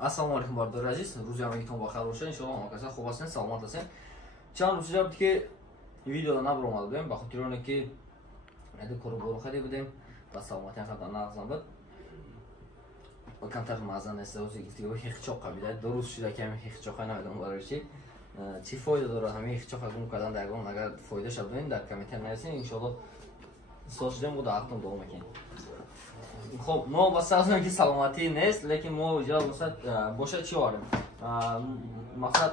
Ассалому алейкум, бардор азиз. Рӯзи ҳамагитон бахайр боша. Иншоалло ҳама каса хуб ҳастед, саломат ҳастед. Чанд рӯз шуд ки видео набаромада будем, ба хотири оне ки кору бору хаде будем, ба саломати хатан нағзан буд. Ва камтар мазан аст, рӯзи гуфтгӯ хиқчоқ қабида. 2 рӯз шуда ки ҳамин хиқчоқай наведам барои чи. Чи фоида дорад ҳамин хиқчоқай гум кардан дар гон, агар фоида шуд бинед дар комментар нависед, иншоалло сошидем буд ақтон дом мекунем. خب ما واسه اصلا که سلامتی نیست لیکن ما اینجا باشه چی آوریم مقصد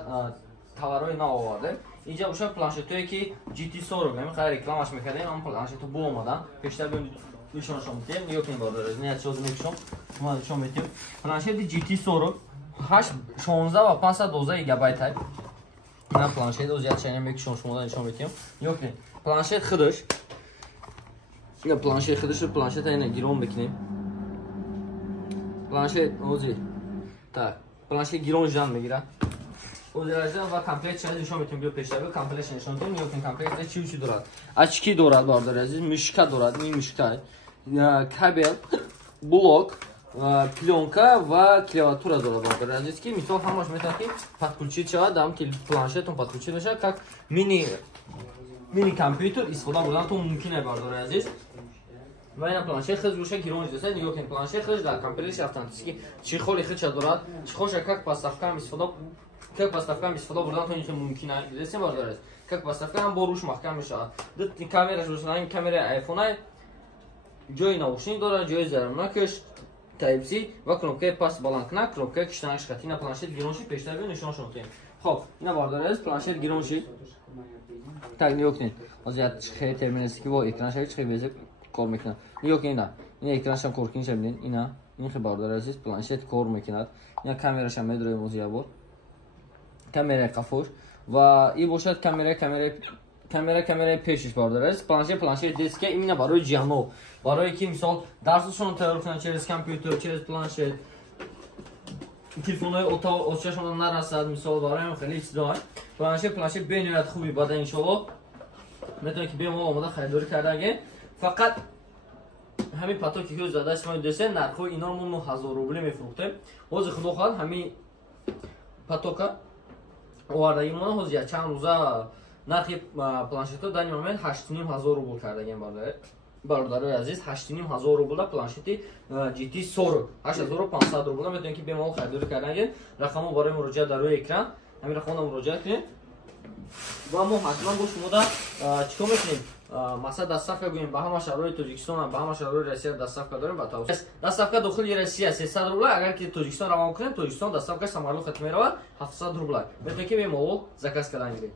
تورای نو آورده اینجا باشه پلانشتویی که جی تی 100 رو بگیم خیلی رکلامش میکردیم اما پلانشتو بو اومدن پیشتر بیم نشونشون میدیم یا کنیم برداره نه چیزی نمیشم ما نشون میدیم پلانشت جی تی 100 رو 816 و 512 گیگابایت هست این پلانشت از یاد چنین میکشون شما نشون میدیم یا کنیم پلانشت خودش یا پلانشت خودش رو پلانشت اینه گیرون بکنیم پلانشت اوزی так پلانشت گیرون جان میگیره اوزی راجع و کامپلیت چیزی نشون میدیم بیو پیش رو کامپلیت نشون میدیم یا که کامپلیت چی دارد اچکی دارد باردار عزیز مشکا دارد می مشکا کابل بلوک پلونکا و клавиатура دارد باردار عزیز که مثال همش میتونه که подключить شود دام که پلانشتون подключить بشه как мини компьютер استفاده بودن ممکنه باردار عزیز و این پلانشت خیلی روشه گیرونش داشته نگاه کنید پلانشت خیلی در کامپیوترش автоматически چی خالی خیلی چه دارد چی خوش как поставка استفاده как поставка استفاده بردن تو اینجا ممکنه دستیم باردار است как поставка هم با روش محکم میشه دو کامراش روشن این کامرای آیفون های جای ناوشنی داره جای زرمناکش تایپ سی و کلمکه پاس بالانک نه کلمکه کشتنش خطی نه پلانشت گیرونشی پیشتر بین نشون شدیم خب اینا باردار است پلانشت گیرونشی так нигоҳ кунед ҳозир хеле терминест ки во экраншави чӣ безе кор мекунад нигоҳ кунед ин экраншам коркиниша бинед ина ин хе бардор азиз планшет кор мекунад ина камерашам медроем ӯзи ябор камераи қафош ва и бошад камераи пешиш бардор азиз планшет дестка именно барои ҷиҳанҳо барое ки мисол дарсашон тайёр кунанд через компютер через планшет телефонҳои очашон нарасад мисол барои хеле чизоҳо планшет бениҳоят хуби бада иншоалло метавонед ки бемол омода харидорӣ кардаге фақат ҳамин потоки ки зада исмоил десен нархҳои ино мо 9000 рубли мефурӯхтем ҳозир худо хоҳад ҳамин потока овардаги мо ҳозир чанд рӯза нархи планшетҳо дар момент 8500 рубл кардаген бародарои азиз 8500 рубл планшети GT 40 8500 рубл метавонед ки бемол харидорӣ кардаген рақамҳо барои муроҷиат дар рӯи экран ҳамин рақамҳо муроҷиат кунед ва мо ҳатман бо шумода чикор мекунем масалан доставка гӯем ба ҳама шаҳрҳои тоҷикистон ба ҳама шаҳрҳои россия доставка дорем ба тавсия доставка дохили россия 300 рубл агар ки тоҷикистон равон кунем тоҷикистон доставка самарлӯ хатм меравад 700 рубл метавонед ки бемол заказ кардан гирем